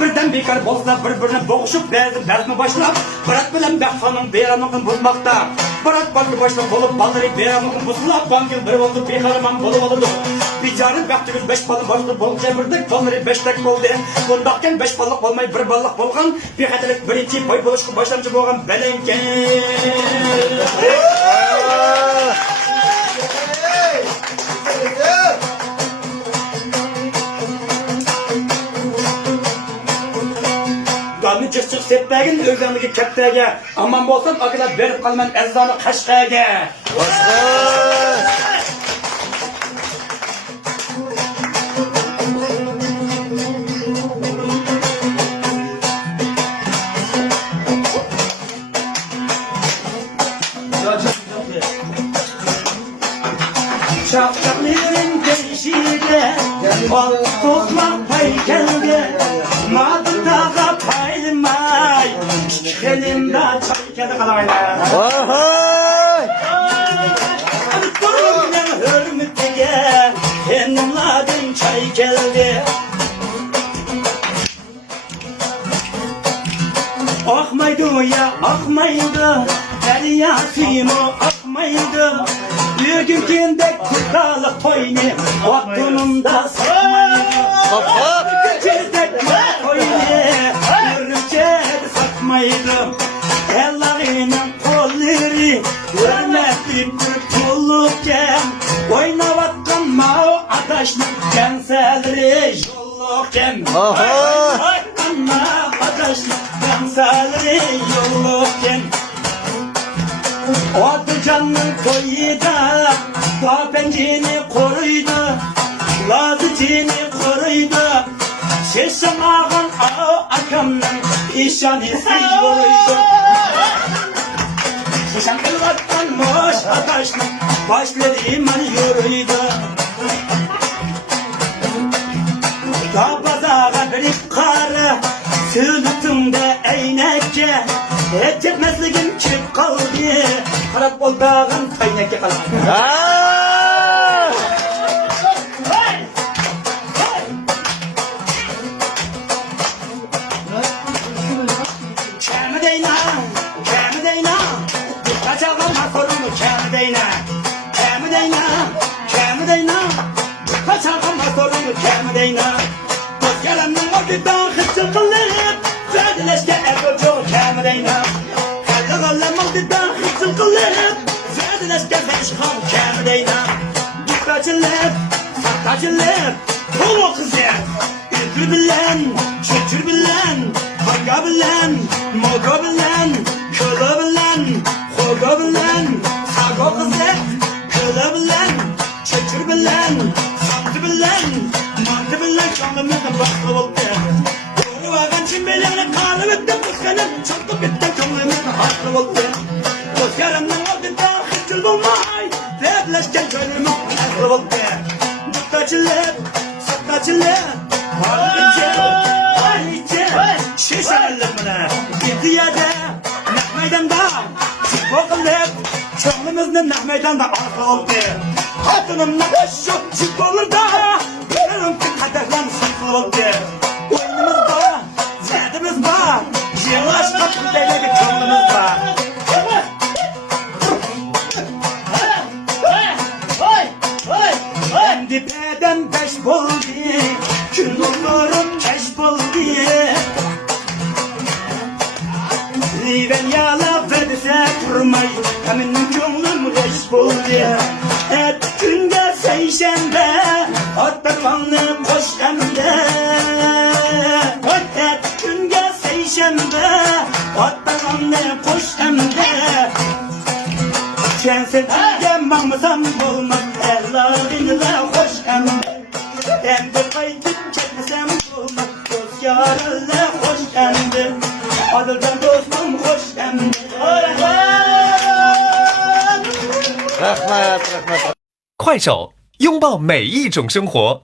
Birden bekar bolsa bir-birine boğuşup bezmi başlap Bırak bilen Behfan'ın beyramını bulmakta Bırak balgı başlap olup balları beyramını buzulap Bangil bir oldu bir kahraman bolu oldu Bicarın baktığımız 5 balı başlı bolca birdik Balları 5 tek oldu Bundakken 5 balık olmay bir balık bolgan Bir hadilik birinci boy buluşku başlamcı bolgan belenken Dalını çık setbegin özlemdeki keptege Aman bolsam akıda verip kalman ezdanı kaşkege Şapşakların değişiyle Bal tutmak pay geldi Madı dağa payılmay Elimde çay kedi kalayla Durumdan hürmetine Kendimladın çay geldi Akmaydı ya akmaydı Deryasimo akmaydı Bir gün kendek kurtalık toyunu Vaktununda satmaydı Bir gün kendek toyunu Yürürken satmaydı Ellerinin kolları Hürmetli bir tullukken Oynavatkan mağu ataşlık Genselleri yollukken Oynavatkan mağu ataşlık Genselleri yollukken Adı canın koyuydu, da pencini koruydu, lazıcini koruydu. Şeşem ağın ağı akamın işanesi yoruydu. Şeşem kılvattanmış ataşlık, başları iman yoruydu. Da bazağa verip karı, sığlıtımda eynekçe, etmezliğim çık kaldı. Harap ol dağın kaynakya kaldı. Kemideyna, kemideyna, kaçağım hakorumu kemideyna. Kemideyna, kemideyna, kaçağım hakorumu kemideyna. Gözgelemden o güdan hıçıl kılıp, zedileşke ekocu kemideyna. Kallıgallam o güdan hıçıl kılıp, zedileşke feşkan kemideyna. Dikkaçılıp, sakkacılıp, kulu kızı. Ülkü bilen, çöçür bilen, hanga bilen, moga bilen, köle bilen, hoga bilen, sago kızı, köle bilen, çöçür bilen, saktı bilen, mantı bilen, kanlımızda baklı oldu. Doğru ağan çimbelerine kanı bitti, kıskanın, çoktu bitti, kanlımızda haklı oldu. Koskarımdan oldu da hıçıl bulmay, dertleşken köylümün haklı oldu. Dikkaçılıp, sakkacılıp, Şişerlerine Gidiyede Nek meydanda Çıkma kılıp Çoğlumuzun nek meydanda arka oldu Hatınımla şu çık olur da Bilirim ki kadehlen sıkı oldu Oyunumuz var Zedimiz var Yeni aşkı deyledi çoğlumuz var Endipeden beş buldu Gün olurum keş buldu Liven yala verdise kurmay Hemin gönlüm leş buldu Et gün gelse işembe Atlarvanlı boş emde Et gün gelse işembe Atlarvanlı boş emde Çense çizgen bakmasam olmaz Ellerine hoş emde Emde kaydık çekmesem olmaz Dost yararlı hoş emde Adılcan dostum hoş emdi.快手，拥抱每一种生活。